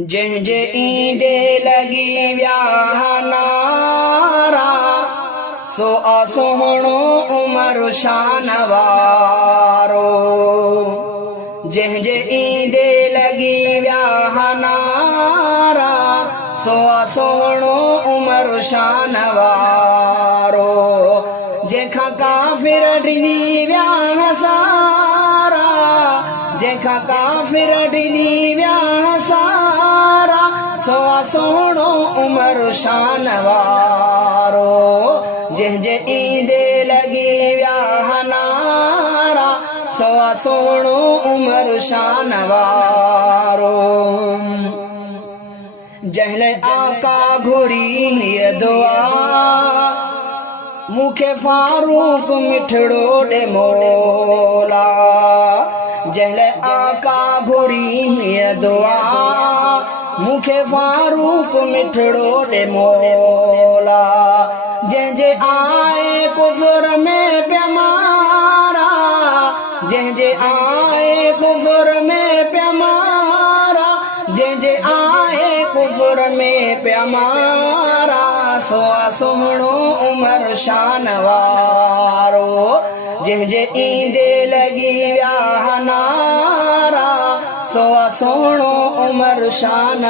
जंहिंजे ईंदे लगी व्याह नारा, सो सोहणो उमर शान वारो। जंहिंजे ईंदे लगी व्याह नारा, सो सोहणो उमर शान वारो। जंहिंखां काफ़िर ॾिनी व्याह सारा, जंहिंखां काफ़िर ॾिनी व्याह सारा, सो सोहणो उमर शान वारो। जंहिंजे ईंदे लगी व्याह नारा, सो सोहणो उमर शान वारो। जंहिं आका घुरी हीअ दुआ, मूंखे फारूक मिठड़ो ॾे मौला। जंहिं आका घुरी हीअ दुआ, मूंखे फारूक मिठड़ो ॾे मौला। जंहिंजे आए कुफर में पिया मारा, जंहिंजे आए कुफर में पिया मारा, जंहिंजे आए कुफर में पिया मारा, सो सोहणो उमर शान वारो। जंहिंजे ईंदे लगी व्याह नारा, सो सोहणो उमर शान